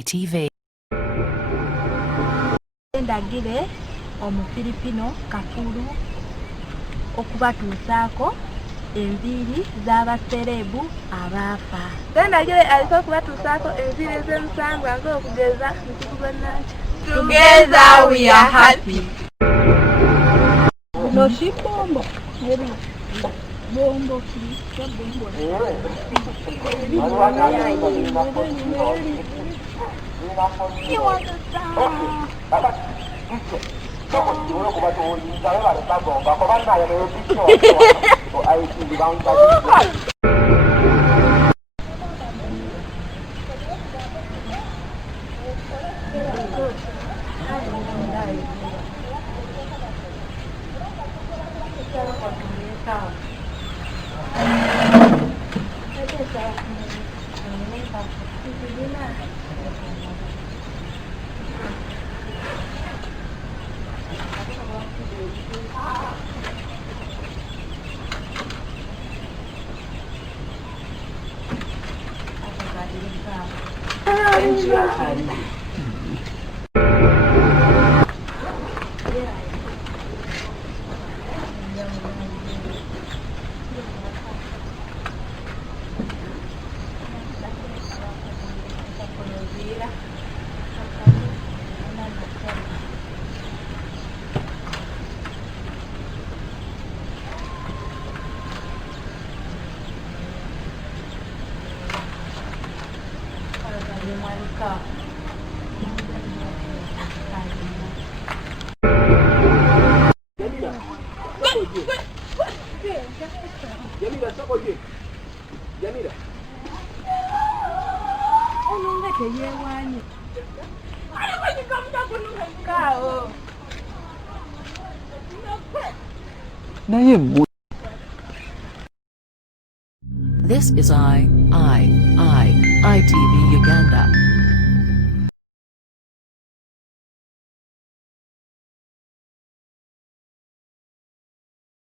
ITV. Ndagire omufiripino Kafulu okubatuusaako enviiri z'abaserebu abaafa. Ndagire aliko okubatuusaako enviiri z'emusangwa ng'okugeza Together we are happy. no shibombo bombo you want to This is ITV Uganda.